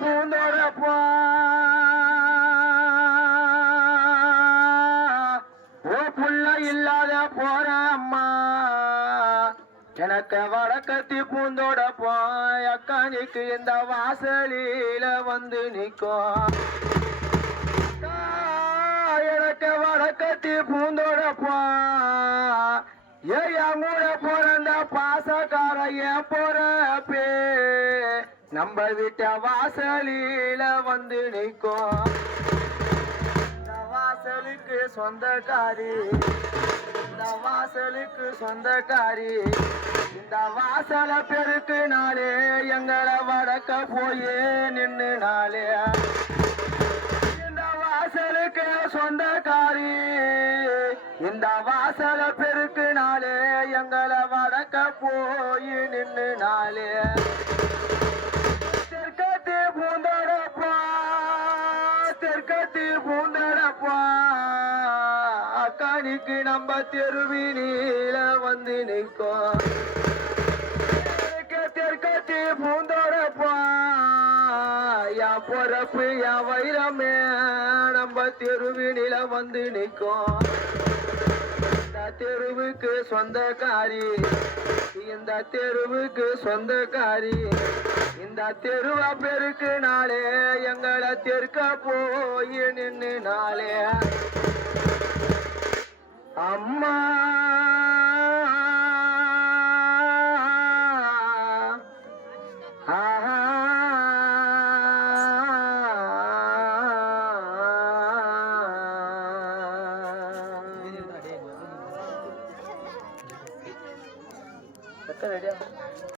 பூந்தோடப்பா ஓ புள்ள இல்லாத போற அம்மா எனக்கு வடக்கத்தி பூந்தோடப்பா. அக்கானிக்கு இந்த வாசலில வந்து நிற்கும் எனக்கு வடக்கத்தி பூந்தோடப்பா. ஏன் கூட பிறந்த பாசக்கார ஏன் போற பே நம்ம வீட்ட வாசலில வந்து நிற்கும் வாசலுக்கு சொந்தக்காரி இந்த வாசலுக்கு சொந்தக்காரி. இந்த வாசல பெருக்கு நாளே எங்களை வடக்க போயே நின்று நாளே. இந்த வாசலுக்கு சொந்தக்காரி இந்த வாசல பெருக்கு நாளே எங்களை வடக்க போய் நின்று நாளே. தெற்கத்தி பூந்தடப்பா அக்கானிக்கு நம்ம தெருவினில வந்து நிற்கும் தெற்கத்தி பூந்தோடப்பா என் பொறப்பு என் வைரமே. நம்ம தெருவினில வந்து நிற்கும் தெருவுக்கு சொந்தக்காரி. இந்த தெருவுக்கு சொந்தக்காரி. இந்த தெருவா பெருக்கு நாளே எங்க தெற்க போய் நின்னு நாளே அம்மா ஆஹா. பக்கம் ரெடியா